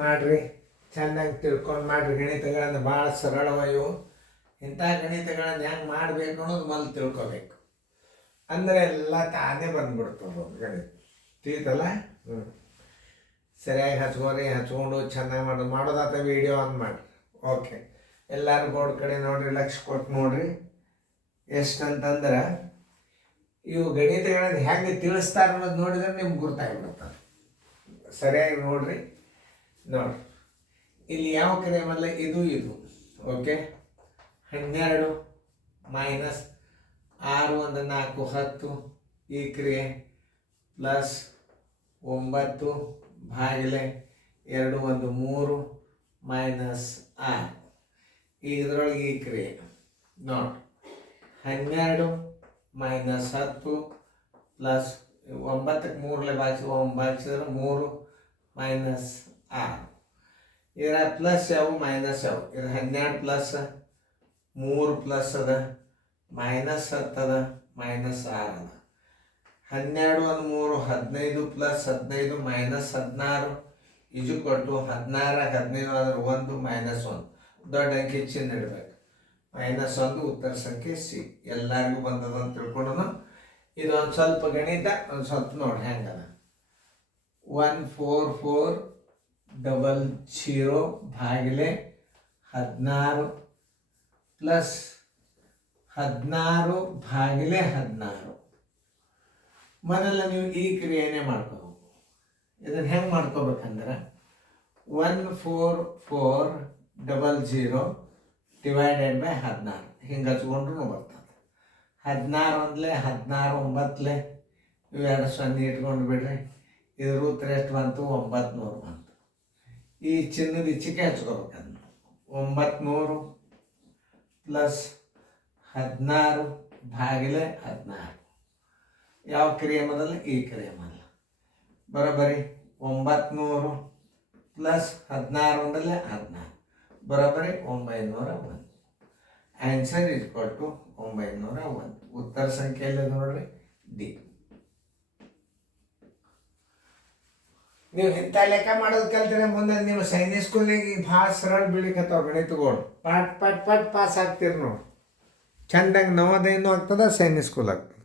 ಮಾಡಿರಿ, ಚೆನ್ನಾಗಿ ತಿಳ್ಕೊಂಡು ಮಾಡಿರಿ. ಗಣಿತಗಳನ್ನು ಭಾಳ ಸರಳವಾಯು. ಇಂಥ ಗಣಿತಗಳನ್ನು ಹೆಂಗೆ ಮಾಡಬೇಕು ಅನ್ನೋದು ಮೊದಲು ತಿಳ್ಕೊಬೇಕು. ಅಂದರೆ ಎಲ್ಲ ತಾನೇ ಬಂದ್ಬಿಡ್ತದೆ ಗಣಿತ. ತಿಳಿತಲ್ಲ? ಸರಿಯಾಗಿ ಹಚ್ಕೊಂಡು ಚೆನ್ನಾಗಿ ಮಾಡೋದಾತ ವೀಡಿಯೋ ಆನ್ ಮಾಡಿರಿ. ಓಕೆ, ಎಲ್ಲರೂ ಬೋರ್ಡ್ ಕಡೆ ನೋಡಿರಿ, ಲಕ್ಷ ಕೊಟ್ಟು ನೋಡಿರಿ. ಎಷ್ಟಂತಂದ್ರೆ ಇವು ಗಣಿತಗಳನ್ನು ಹೆಂಗೆ ತಿಳಿಸ್ತಾರೆ ಅನ್ನೋದು ನೋಡಿದ್ರೆ ನಿಮ್ಗೆ ಗುರ್ತಾಗ್ಬಿಡ್ತಾರೆ. ಸರಿಯಾಗಿ ನೋಡ್ರಿ. ಇಲ್ಲಿ ಯಾವ ಕ್ರಿಯೆ ಮೊದಲ ಇದು ಓಕೆ. 12 ಮೈನಸ್ 6 1 4 10 ಈ ಕ್ರಿಯೆ ಪ್ಲಸ್ 9 ಭಾಗಿಲೆ 2 1 3 ಮೈನಸ್ 6. ಈಗ ಇದರೊಳಗೆ ಈ ಕ್ರಿಯೆ ನೋಡಿ. 12 ಮೈನಸ್ 10 ಪ್ಲಸ್ 9ಕ್ಕೆ 3 ಭಾಗಿಸಿದ್ರೆ 3 ಮೈನಸ್ 6. ಇದರ ಪ್ಲಸ್ ಯಾವ ಮೈನಸ್ ಯಾವ? ಇದು 12 ಪ್ಲಸ್ 3 ಪ್ಲಸ್ ಅದ, ಮೈನಸ್ 10 ಅದ, ಮೈನಸ್ 6 ಅದ. 12 1 3 15 ಪ್ಲಸ್ 15 ಮೈನಸ್ 16 ಇಜು ಕೊಟ್ಟು 16 15 ಆದ್ರೆ 1 ಮೈನಸ್ 1 ದೊಡ್ಡ ಅಂಕಿ ಚಿಹ್ನೆ ಇಡಬೇಕು. -1 ಉತ್ತರ ಸಂಖ್ಯೆ ಸಿ. ಎಲ್ಲರಿಗೂ ಬಂದದ ಅಂತ ತಿಳ್ಕೊಂಡು ಇದು ಒಂದು ಸ್ವಲ್ಪ ಗಣಿತ ಒಂದು ಸ್ವಲ್ಪ ನೋಡಿ ಹೆಂಗದ. 14400 ಭಾಗಿಲೆ 16 ಪ್ಲಸ್ 16 ಭಾಗಿಲೆ 16. ಮೊದಲ ನೀವು ಈ ಕ್ರಿಯೆನೇ ಮಾಡ್ಕೋಬೇಕು. ಇದನ್ನು ಹೆಂಗೆ ಮಾಡ್ಕೋಬೇಕಂದ್ರೆ 14400 ಡಿವೈಡೆಡ್ ಬೈ 16 ಹಿಂಗೆ ಹಚ್ಕೊಂಡ್ರು ಬರ್ತದೆ. 16 ಒಂದಲೇ 16 9 ಇವೆರಡು 0 ಇಟ್ಕೊಂಡು ಬಿಡ್ರಿ. ಇದ್ರ ಉತ್ತರ ಎಷ್ಟು ಬಂತು? 900 ಬಂತು. ಈ ಚಿನ್ನದ ಇಚ್ಚಿಕೆ ಹಚ್ಕೋಬೇಕಂದ್ರೆ 900 ಪ್ಲಸ್ 16 ಭಾಗಿಲೆ 16. ಯಾವ ಕ್ರಿಯೆ ಮೊದಲು? ಈ ಕ್ರಿಯೆ ಮೊದಲು. ಬರೋಬ್ಬರಿ 900 ಪ್ಲಸ್ 16 ಒಂದಲೇ 16 ಬರೋಬ್ಬರಿ 901. Answer is equal to 901. ಉತ್ತರ ಸಂಖ್ಯೆಯಲ್ಲಿ ನೋಡ್ರಿ ಡಿ. ನೀವು ಇಂಥ ಲೆಕ್ಕ ಮಾಡೋದು ಕಲ್ತಿದ್ರೆ ಮುಂದೆ ನಿಮ್ಮ ಸೈನಿಕ್ ಸ್ಕೂಲ್ನಾಗ ಭಾಳ ಸರಳ ಬೀಳಿಕತ್ತಾವ ಗಣಿತಗಳು. ಪಟ್ ಪಾಸ್ ಆಗ್ತೀರಿ ನೋಡಿ. ಚಂದಂಗೆ ನವೋದಯನೂ ಆಗ್ತದೆ, ಸೈನಿಕ್ ಸ್ಕೂಲ್ ಆಗ್ತದೆ.